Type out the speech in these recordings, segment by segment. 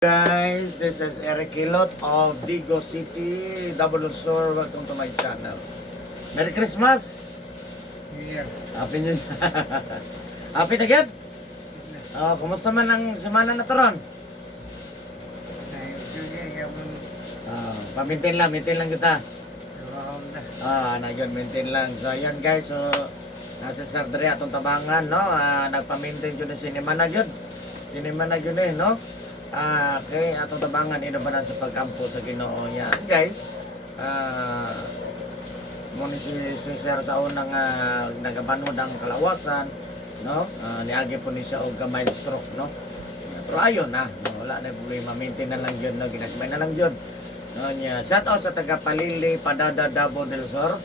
Guys, this is Eric Hilot of Digo City, Double Sur. Welcome to my channel. Merry Christmas! Yeah. Happy New Happy again? Kumusta man ang semana na taron? Maintain lang kita. Maintain lang. So, ayan guys, so, nasa Sardria atong tabangan, no? Nagpa-maintain yun na sinima na yun. Sinima na yun no? Okay, atong tabangan inabanan sa pagkampo sa Ginoo. Yan guys, muna si Sir sa unang nagabanod ang kalawasan, no? Niagi po ni siya og gamay stroke, no? Pero ayon na, no? Wala na problema, maintain na lang yun, no? Ginagmay na lang yun, no? Shout out sa taga Palili, Padada, Davao del Sur,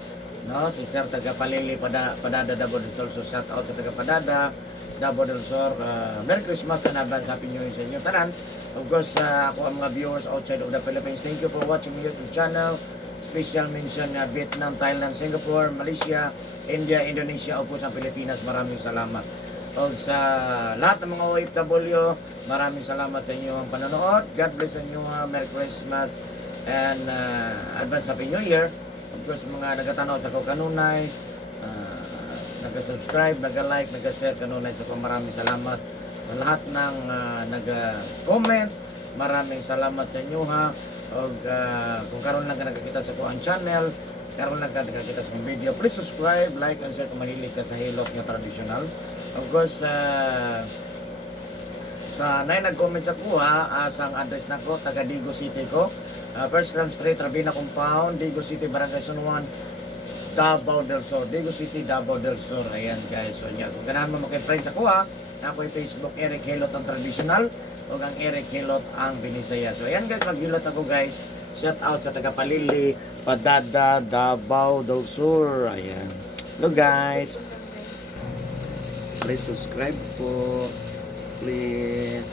no? Si Sir taga Palili, Padada, Davao del Sur. So shout out sa taga Padada, Davao del Sur. Merry Christmas and advance Happy New Year sa inyo tanan. Of course, ako ang mga viewers outside of the Philippines, thank you for watching my YouTube channel. Special mention Vietnam, Thailand, Singapore, Malaysia, India, Indonesia, o po sa Pilipinas. Maraming salamat. O sa lahat ng mga OFW, maraming salamat sa inyong panonood. God bless sa inyo. Merry Christmas and advance Happy New Year. Of course, mga nagatanaw sa kanunay, nag-subscribe, nag-like, nag-share kanunay sa ko. Maraming salamat sa lahat ng nag-comment. Maraming salamat sa inyo ha. O kung karon lang ka nakakita sa kuang channel, karon lang ka nakakita sa video, please subscribe, like, and share kung mahilig ka sa hilot nga traditional. Of course, sa nag-comment sa kuha, asang address na ko, taga Digo City ko. First Grand Street, Rabina Compound, Digo City, Barangay San Juan, Davao del Sur. Digo City, Davao del Sur. Ayan guys. So kung ganahan mo kay friends ako ako yung Facebook Eric Hilot ang traditional o ang Eric Hilot ang Binisaya. So ayan guys, maghilot ako guys. Shout out sa taga Palili, Padada, Davao del Sur. Ayan. Hello guys. Please subscribe po. Please.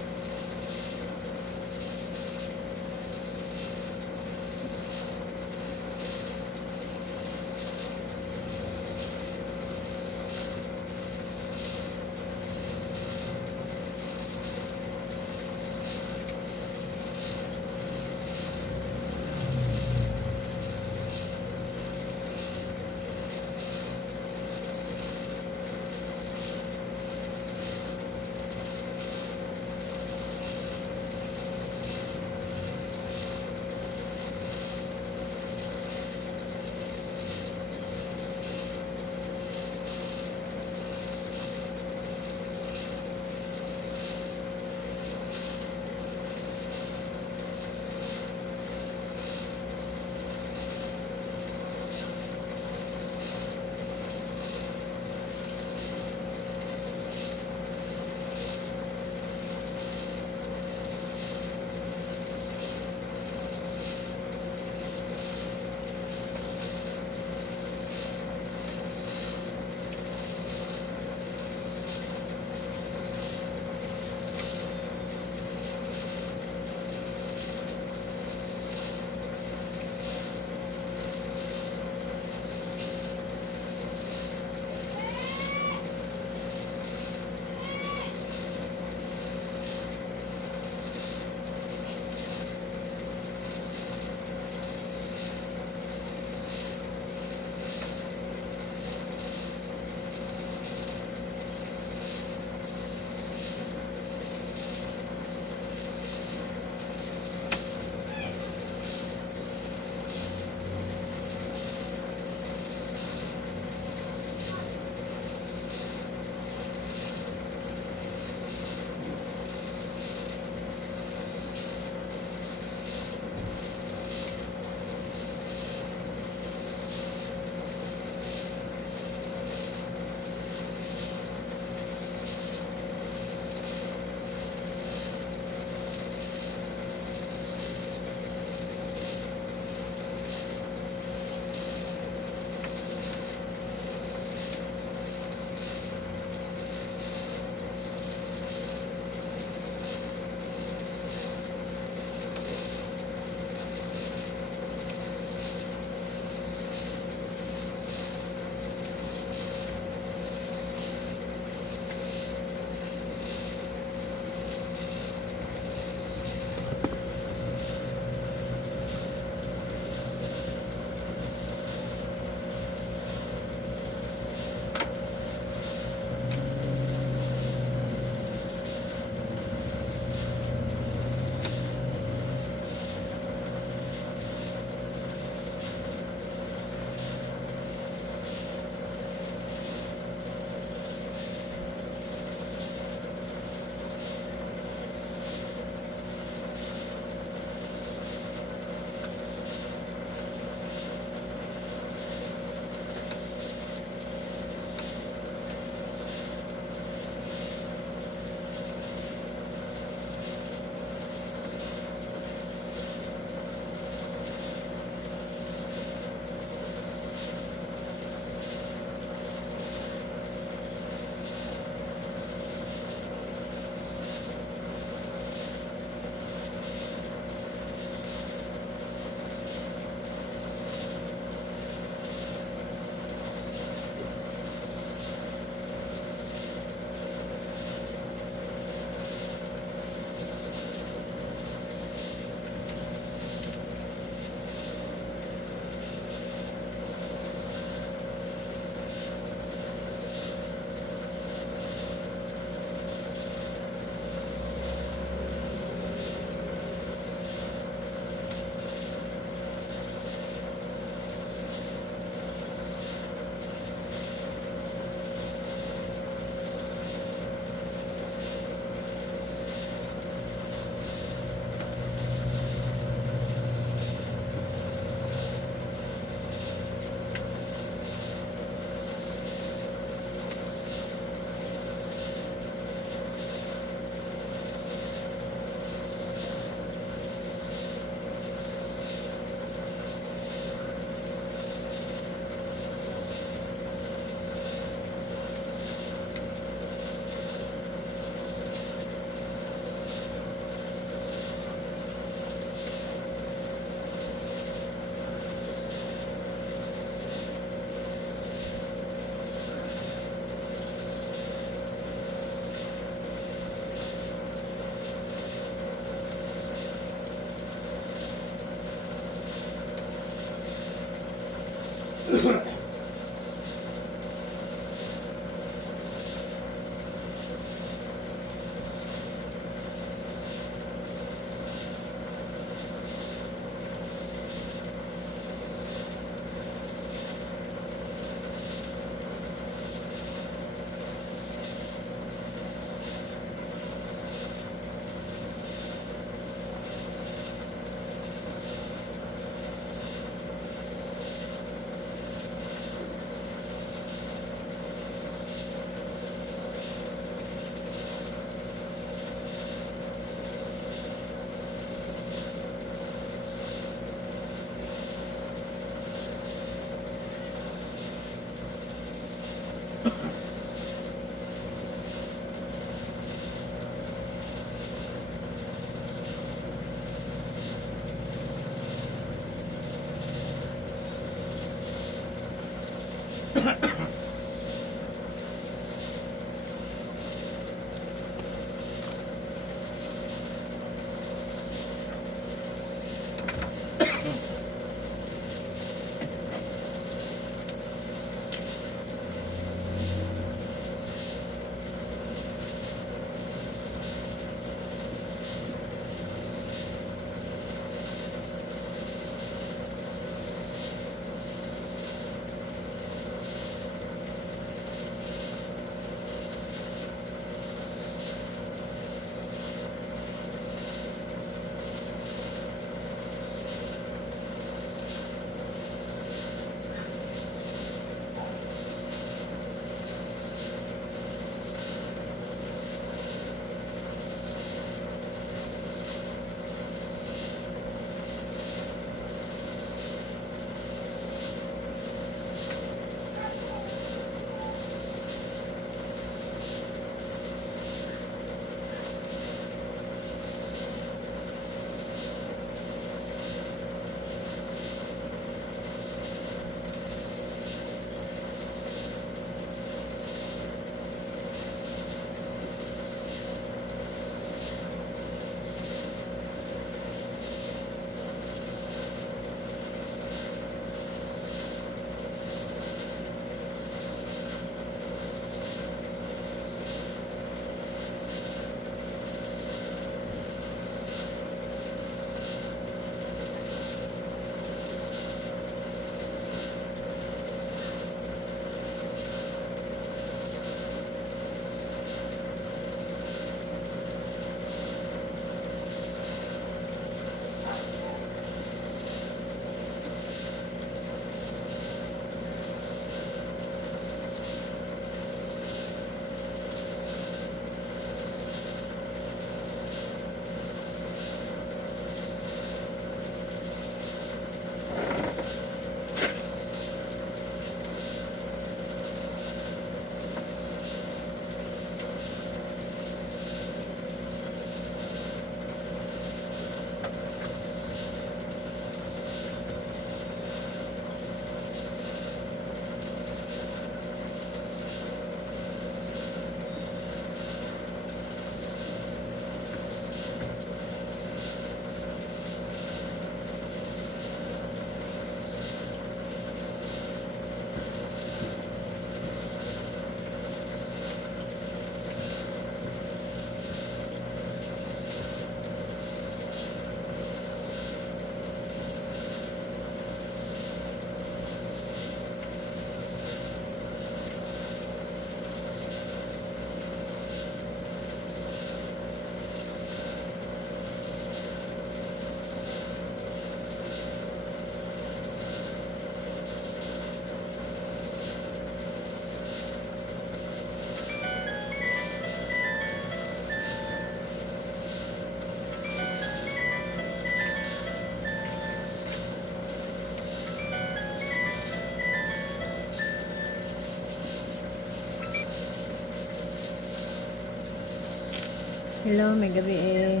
Hello, may gabi eh.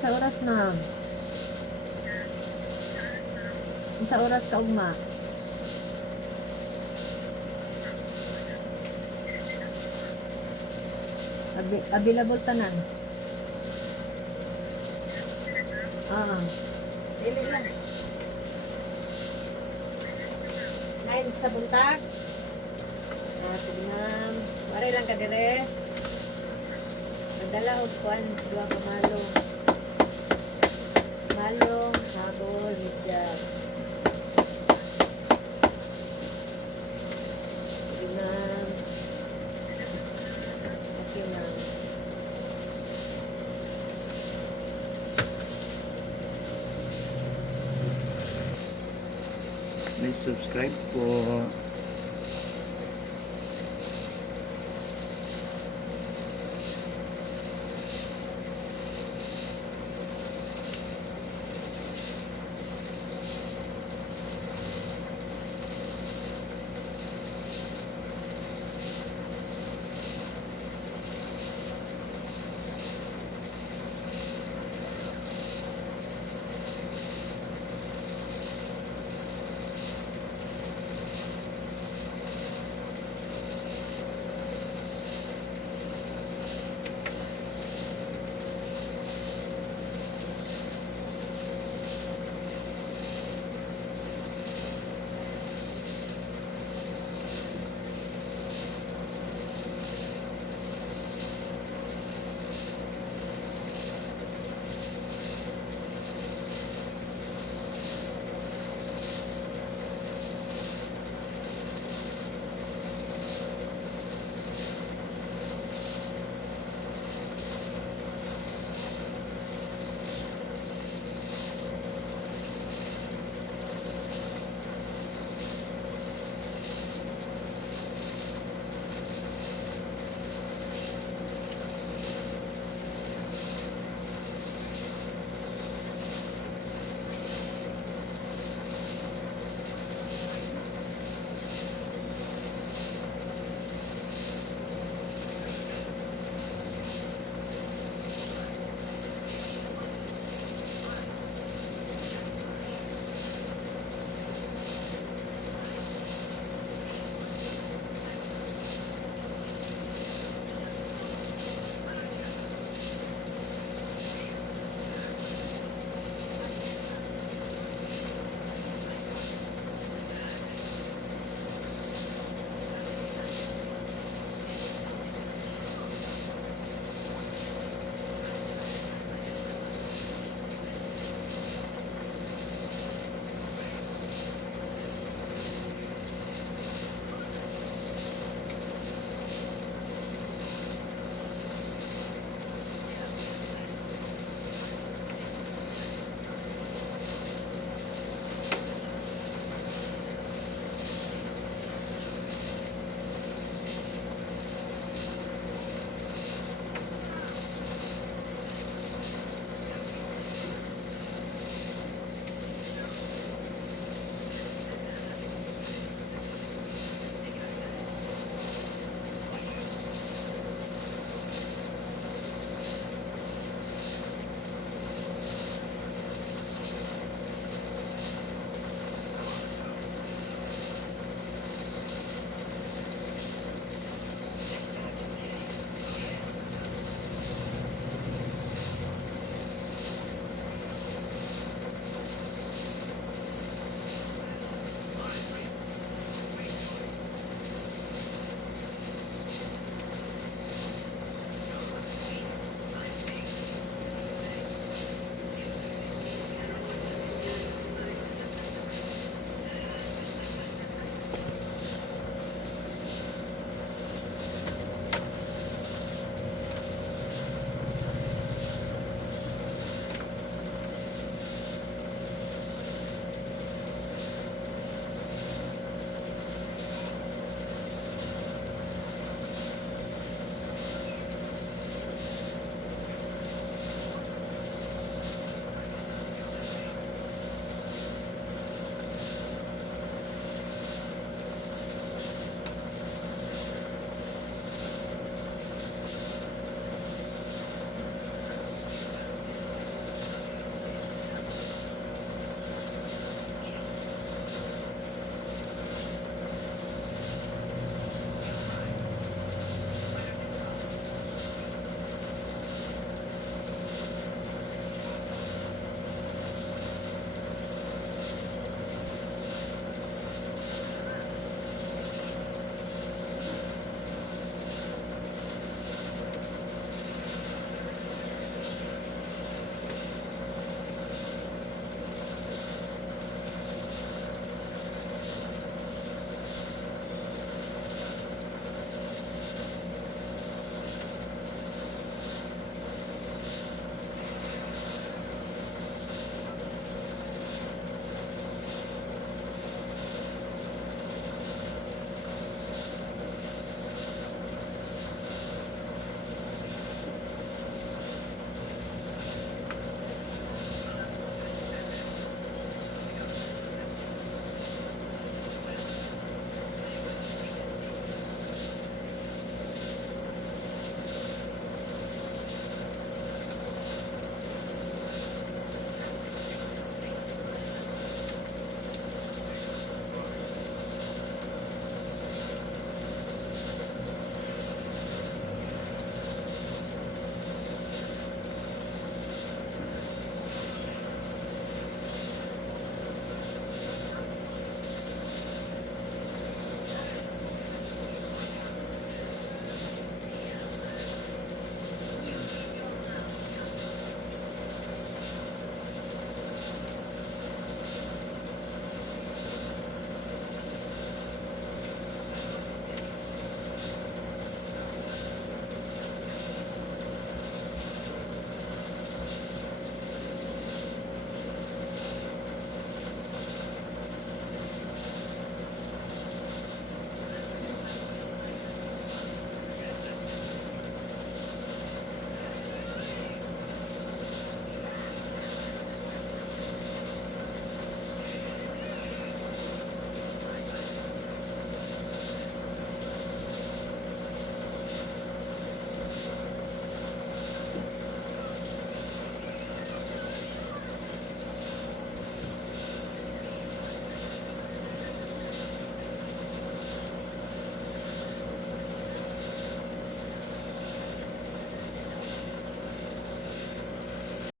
Sa oras na? Sa oras ka ugma? Available tanan? Ah. Dili lang. 9 sa buntag. Sige ma'am. Wari lang ka dire. Nagdala og kuan duha ka malo. Malo, habol, medyas. Sige ma'am. Okay ma'am. Please subscribe po.